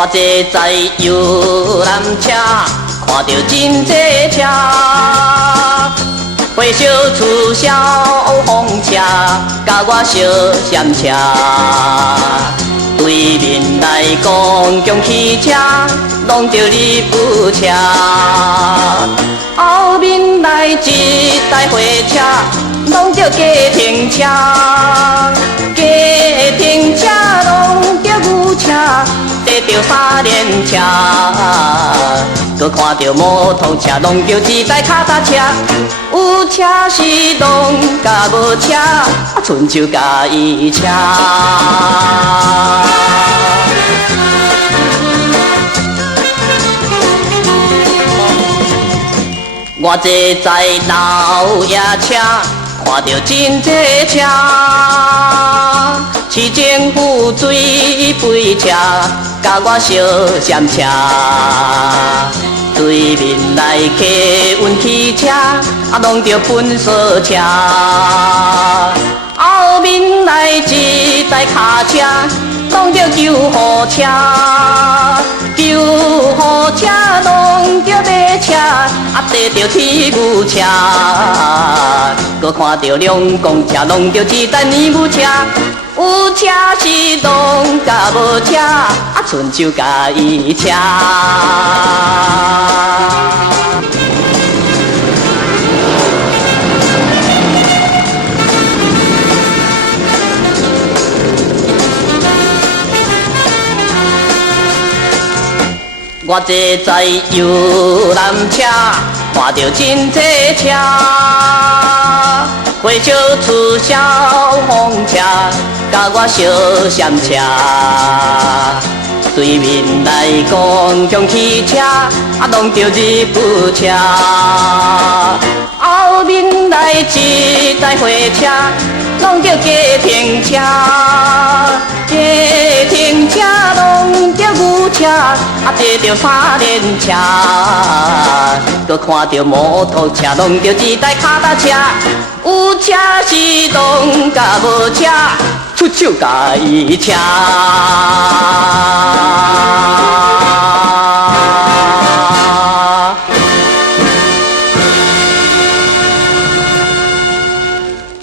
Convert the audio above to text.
我坐在游览车，看到真多车，火烧厝消防车，甲我烧闪车。对面来公共汽车，拢着你扶车；后面来一台火车，拢着假停车。假停车拢着牛车。得着三轮车，搁看到摩托车，拢着一台脚踏车。有车是拢甲无车，剩就甲伊车。我坐在老爷车，看到真多车。市政府水肥车，甲我烧闪车。对面来客运汽车，拢着喷烧车。后面来一台卡车，拢着救护车。救护车拢着马车，得着铁牛车。搁看到两公车，拢着一台泥母车。有车是拢甲无车，剩就甲伊车。我坐在游览车，看到真多车。火烧厝消防车，甲我烧闪车。对面来公共汽车，拢着日本车。后面来一台火车，拢着假停车。假停车拢着牛车，得着三轮车。搁看到摩托车，拢着一台脚踏车。有车是拢甲无车，出手甲伊车。